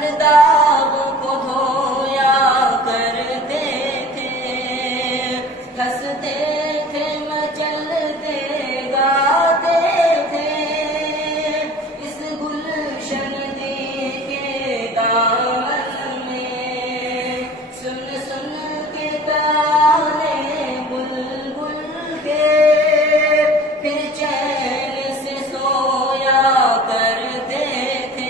हर दाग को धोया करते थे, हंसते थे मचलते गाते थे, इस गुलशन के दामन में सुन सुन के ताने बुलबुल के, फिर चैन से सोया करते थे।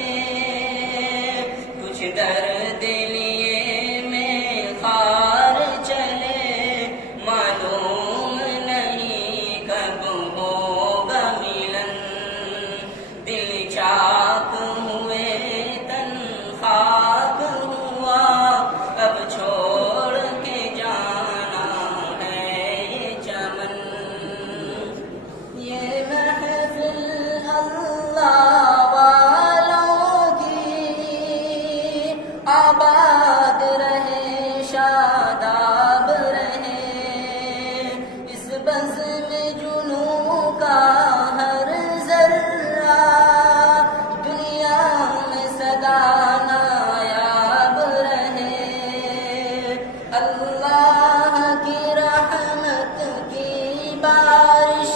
कुछ दर्द लिए में खार चले, मालूम नहीं कब होगा मिलन, दिल चाक हुए तन खाक हुआ, अब छोड़ के जाना है ये चमन। ये महफिल अल्लाह वालों की, आबाद रहे शादाब रहे, इस बज़्म जुनूं का हर ज़र्रा दुनिया में सदा नायाब रहे। अल्लाह की रहमत की बारिश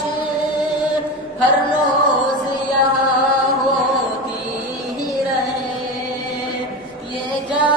हर रोज यहाँ होती ही रहे। ये जा